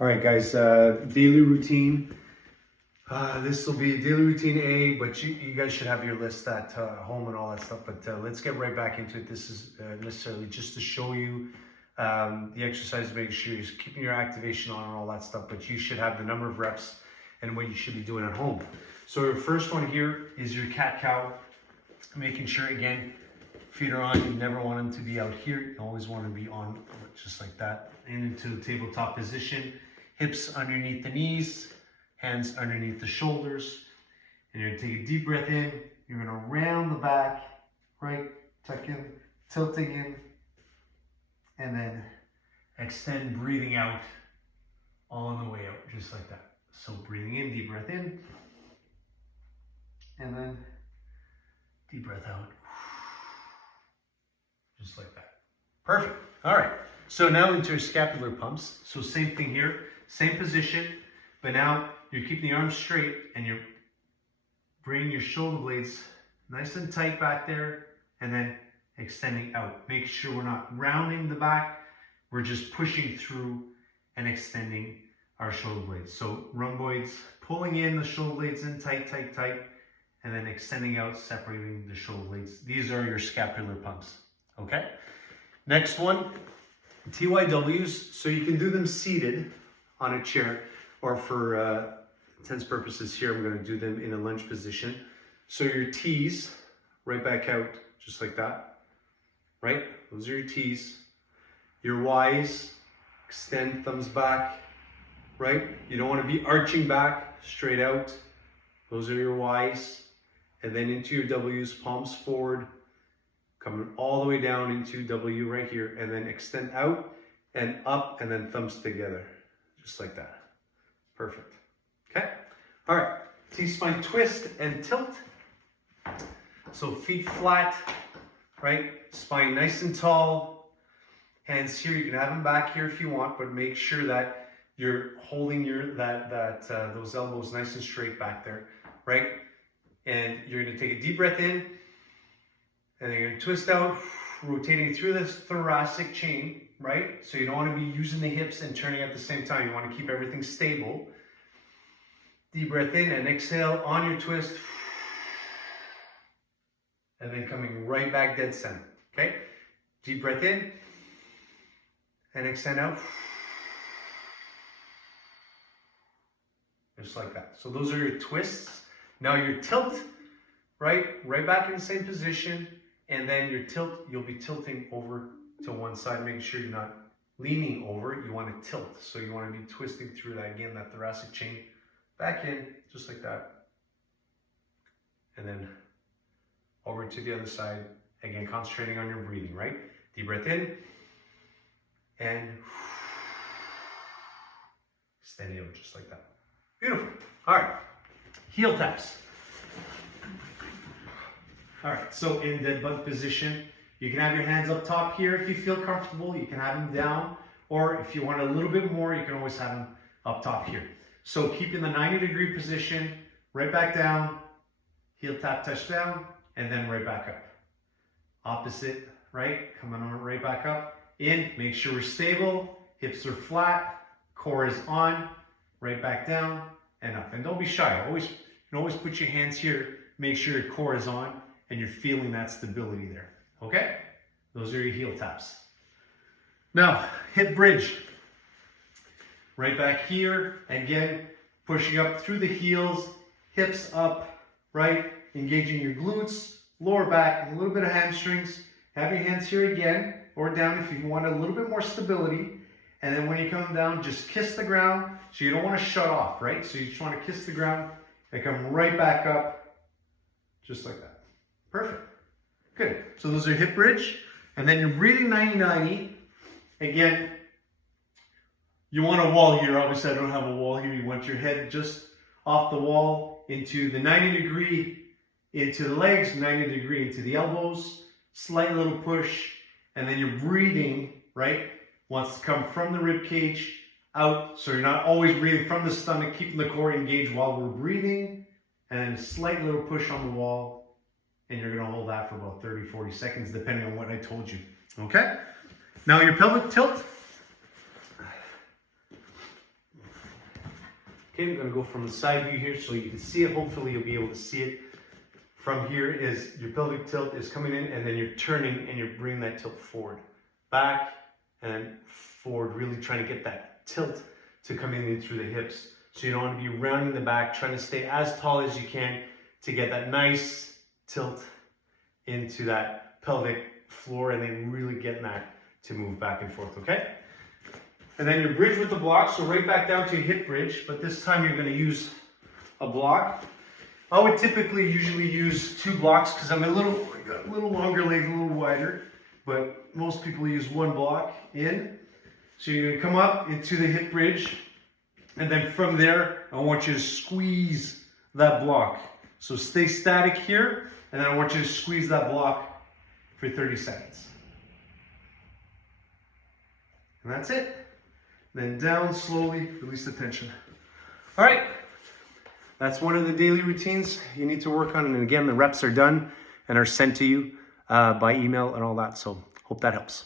All right, guys, daily routine. This will be daily routine A, but you guys should have your list at home and all that stuff. But let's get right back into it. This is necessarily just to show you the exercise, make sure you're keeping your activation on and all that stuff. But you should have the number of reps and what you should be doing at home. So your first one here is your cat-cow. Making sure, again, feet are on. You never want them to be out here. You always want to be on just like that. And into the tabletop position. Hips underneath the knees, hands underneath the shoulders. And you're going to take a deep breath in. You're going to round the back, right? Tuck in, tilting in. And then extend, breathing out all on the way out, just like that. So breathing in, deep breath in. And then deep breath out. Just like that. Perfect. All right. So now into your scapular pumps. So same thing here, same position, but now you're keeping the arms straight and you're bringing your shoulder blades nice and tight back there and then extending out. Make sure we're not rounding the back. We're just pushing through and extending our shoulder blades. So rhomboids, pulling in the shoulder blades in tight, tight, tight, and then extending out, separating the shoulder blades. These are your scapular pumps, okay? Next one, TYWs. So you can do them seated on a chair, or for intense purposes here, I'm gonna do them in a lunge position. So your T's, right back out, just like that, right? Those are your T's. Your Y's, extend thumbs back, right? You don't wanna be arching back, straight out. Those are your Y's. And then into your W's, palms forward, coming all the way down into W right here, and then extend out and up, and then thumbs together, just like that. Perfect. Okay? All right. T-spine twist and tilt. So feet flat, right? Spine nice and tall. Hands here. You can have them back here if you want, but make sure that you're holding those elbows nice and straight back there, right? And you're going to take a deep breath in, and then you're going to twist out, rotating through this thoracic chain, right? So you don't want to be using the hips and turning at the same time. You want to keep everything stable. Deep breath in and exhale on your twist. And then coming right back dead center, okay? Deep breath in and extend out. Just like that. So those are your twists. Now your tilt, right back in the same position, and then your tilt, you'll be tilting over to one side, making sure you're not leaning over, you want to tilt. So you want to be twisting through that, again, that thoracic chain, back in, just like that. And then over to the other side, again, concentrating on your breathing, right? Deep breath in, and extending out, just like that. Beautiful. All right. Heel taps. All right, so in dead bug position, you can have your hands up top here if you feel comfortable. You can have them down, or if you want a little bit more, you can always have them up top here. So keeping the 90-degree position, right back down, heel tap, touch down, and then right back up. Opposite, right? Coming on right back up. In, make sure we're stable, hips are flat, core is on, right back down, and up. And don't be shy. You can always put your hands here, make sure your core is on and you're feeling that stability there. Okay? Those are your heel taps. Now, hip bridge. Right back here, again, pushing up through the heels, hips up, right? Engaging your glutes, lower back, and a little bit of hamstrings. Have your hands here again, or down if you want a little bit more stability. And then when you come down, just kiss the ground. So you don't want to shut off, right? So you just want to kiss the ground and come right back up, just like that. Perfect. Good. So those are hip bridge. And then you're breathing 90-90. Again, you want a wall here. Obviously, I don't have a wall here. You want your head just off the wall into the 90-degree into the legs, 90-degree into the elbows. Slight little push. And then you're breathing, right? Wants to come from the rib cage out, so you're not always breathing from the stomach, keeping the core engaged while we're breathing, and then a slight little push on the wall, and you're going to hold that for about 30-40 seconds depending on what I told you. Okay? Now your pelvic tilt. Okay, I'm gonna go from the side view here so you can see it. Hopefully you'll be able to see it. From here is your pelvic tilt is coming in, and then you're turning and you're bringing that tilt forward. Back and forward, really trying to get that tilt to come in through the hips. So you don't want to be rounding the back, trying to stay as tall as you can to get that nice tilt into that pelvic floor, and then really getting that to move back and forth, okay? And then your bridge with the block, so right back down to your hip bridge, but this time you're gonna use a block. I would typically usually use 2 blocks because I'm got a little longer legs, a little wider, but most people use 1 block in. So you're gonna come up into the hip bridge, and then from there, I want you to squeeze that block. So stay static here, and then I want you to squeeze that block for 30 seconds. And that's it. Then down slowly, release the tension. All right. That's one of the daily routines you need to work on. And again, the reps are done and are sent to you by email and all that. So hope that helps.